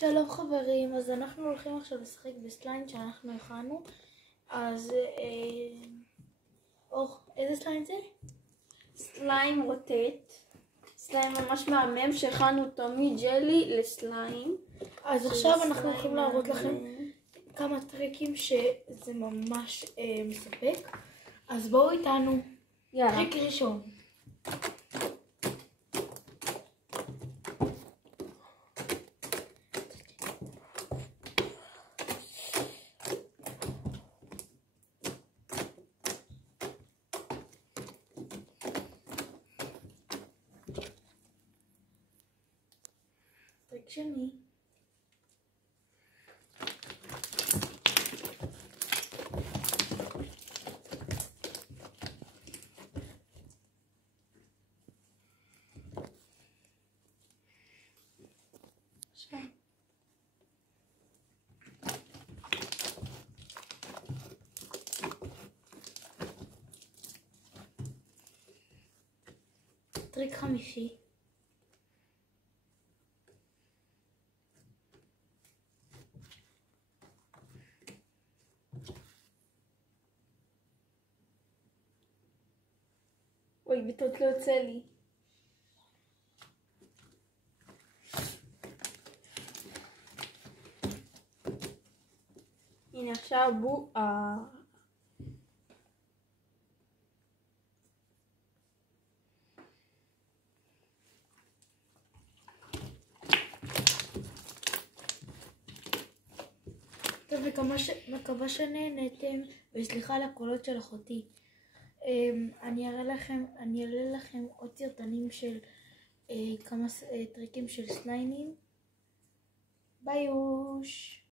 שלום חברים, אז אנחנו הולכים עכשיו לשחק בסליים שאנחנו הכנו. אז איזה סליים זה? סליים רוטט, סליים ממש מהמם שהכנו אותו מג'לי לסליים. אז עכשיו אנחנו הולכים להראות לכם כמה טריקים שזה ממש מספק. אז בואו איתנו. יאללה. טריק ראשון, טריק שני, טריק חמישי, אוי, בטעות לא יוצא לי. הנה עכשיו בועה. טוב, מקווה שנהנתם, וסליחה על הקולות של אחותי. אני אראה לכם עוד סרטונים של כמה טריקים של סליימים. ביי יוש.